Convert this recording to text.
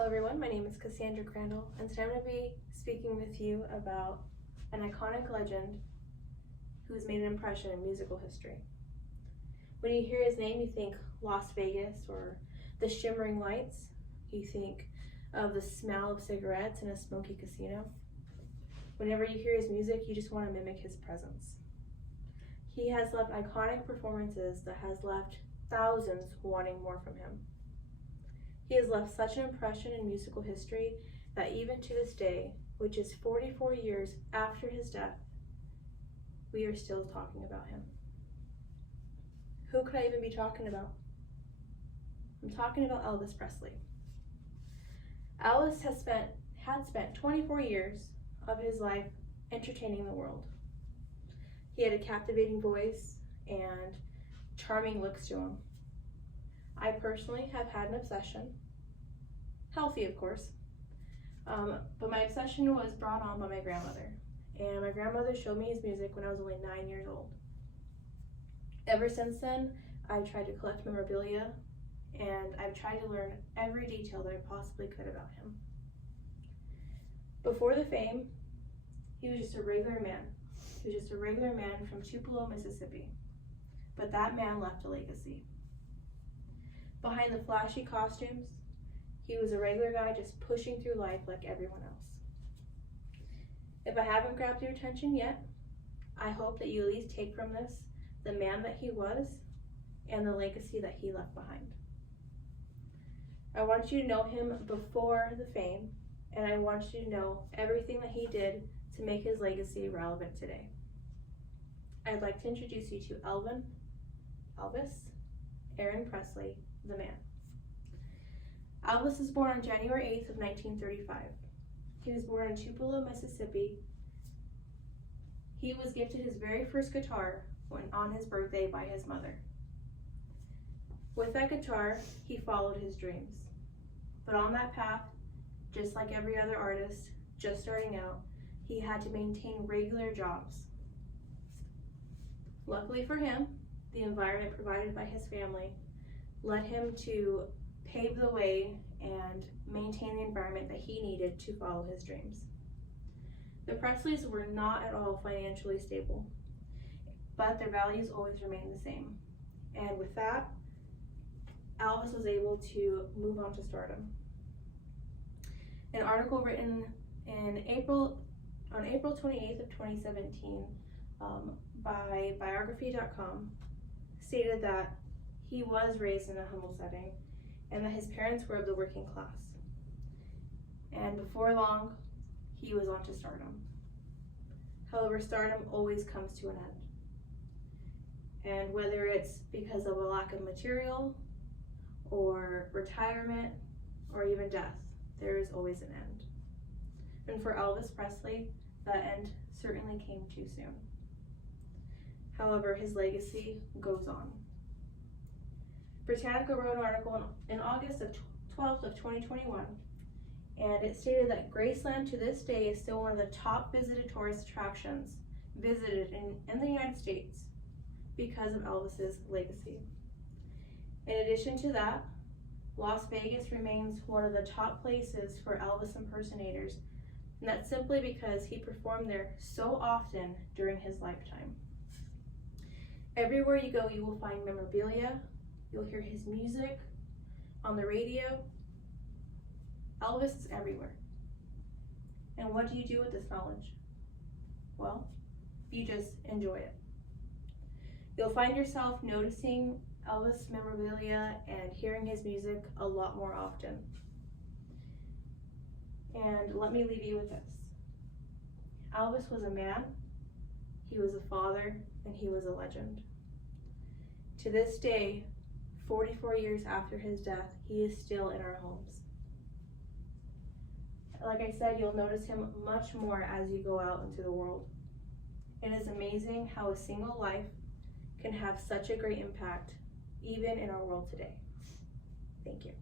Hello everyone, my name is Cassandra Crandall, and today I'm going to be speaking with you about an iconic legend who's made an impression in musical history. When you hear his name, you think Las Vegas or the shimmering lights. You think of the smell of cigarettes in a smoky casino. Whenever you hear his music, you just want to mimic his presence. He has left iconic performances that has left thousands wanting more from him. He has left such an impression in musical history that even to this day, which is 44 years after his death, we are still talking about him. Who could I even be talking about? I'm talking about Elvis Presley. Elvis had spent 24 years of his life entertaining the world. He had a captivating voice and charming looks to him. I personally have had an obsession, healthy of course, but my obsession was brought on by my grandmother. And my grandmother showed me his music when I was only 9 years old. Ever since then, I've tried to collect memorabilia, and I've tried to learn every detail that I possibly could about him. Before the fame, he was just a regular man. He was just a regular man from Tupelo, Mississippi. But that man left a legacy. Behind the flashy costumes, he was a regular guy just pushing through life like everyone else. If I haven't grabbed your attention yet, I hope that you at least take from this the man that he was and the legacy that he left behind. I want you to know him before the fame, and I want you to know everything that he did to make his legacy relevant today. I'd like to introduce you to Elvis Aaron Presley, the man. Elvis was born on January 8th of 1935. He was born in Tupelo, Mississippi. He was gifted his very first guitar on his birthday by his mother. With that guitar, he followed his dreams. But on that path, just like every other artist just starting out, he had to maintain regular jobs. Luckily for him, the environment provided by his family led him to pave the way and maintain the environment that he needed to follow his dreams. The Presleys were not at all financially stable, but their values always remained the same. And with that, Elvis was able to move on to stardom. An article written on April 28th of 2017 by biography.com stated that he was raised in a humble setting and that his parents were of the working class. And before long, he was on to stardom. However, stardom always comes to an end. And whether it's because of a lack of material, or retirement, or even death, there is always an end. And for Elvis Presley, that end certainly came too soon. However, his legacy goes on. Britannica wrote an article in August 12th of 2021, and it stated that Graceland to this day is still one of the top visited tourist attractions visited in the United States because of Elvis's legacy. In addition to that, Las Vegas remains one of the top places for Elvis impersonators, and that's simply because he performed there so often during his lifetime. Everywhere you go, you will find memorabilia. You'll hear his music on the radio. Elvis is everywhere. And what do you do with this knowledge? Well, you just enjoy it. You'll find yourself noticing Elvis memorabilia and hearing his music a lot more often. And let me leave you with this. Elvis was a man, he was a father, and he was a legend. To this day, 44 years after his death, he is still in our homes. Like I said, you'll notice him much more as you go out into the world. It is amazing how a single life can have such a great impact, even in our world today. Thank you.